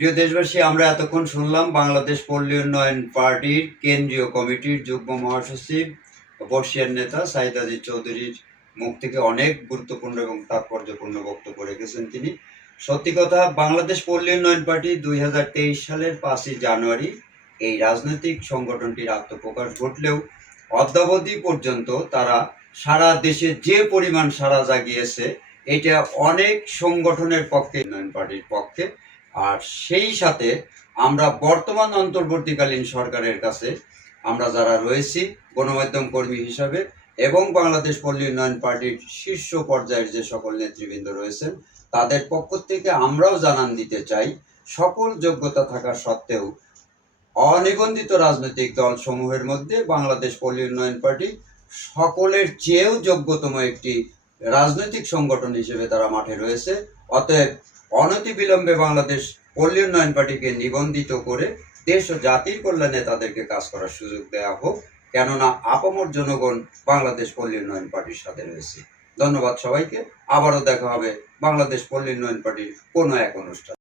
প্রিয় দেশবাসী, আমরা এতক্ষণ শুনলাম বাংলাদেশ পল্লী উন্নয়ন পার্টির কেন্দ্রীয় কমিটির যুগ্ম মহাসচিব বর্ষিয়ান নেতা সাইদ আজিজ চৌধুরীর মুখ থেকে অনেক গুরুত্বপূর্ণ এবং তাৎপর্যপূর্ণ বক্তব্য রেখেছেন তিনি। সত্যি কথা, বাংলাদেশ পল্লী উন্নয়ন পার্টি 2023 সালের 5ই জানুয়ারি এই রাজনৈতিক সংগঠনটির আত্মপ্রকাশ ঘটলেও অদ্যাবধি পর্যন্ত তারা সারা দেশে যে পরিমাণ সাড়া জাগিয়েছে, এটা অনেক সংগঠনের পক্ষে, উন্নয়ন পার্টির পক্ষে। আর সেই সাথে আমরা বর্তমান অন্তর্বর্তীকালীন সরকারের কাছে আমরা যারা রয়েছি গণমাধ্যম কর্মী হিসাবে এবং বাংলাদেশ পল্লী উন্নয়ন পার্টির শীর্ষ পর্যায়ের যে সকল নেতৃবৃন্দ রয়েছেন তাদের পক্ষ থেকে আমরাও জানান দিতে চাই, সকল যোগ্যতা থাকা সত্ত্বেও অনিবন্ধিত রাজনৈতিক দল সমূহের মধ্যে বাংলাদেশ পল্লী উন্নয়ন পার্টি সকলের চেয়েও যোগ্যতম একটি রাজনৈতিক সংগঠন হিসেবে তারা মাঠে রয়েছে। অতএব অনতিবিলম্বে বাংলাদেশ পল্লী উন্নয়ন পার্টিকে নিবন্ধিত করে দেশ ও জাতির কল্যাণে তাদেরকে কাজ করার সুযোগ দেওয়া হোক, কেননা আপামর জনগণ বাংলাদেশ পল্লী উন্নয়ন পার্টির সাথে রয়েছে। ধন্যবাদ সবাইকে। আবারও দেখা হবে বাংলাদেশ পল্লী উন্নয়ন পার্টির কোনো এক অনুষ্ঠান।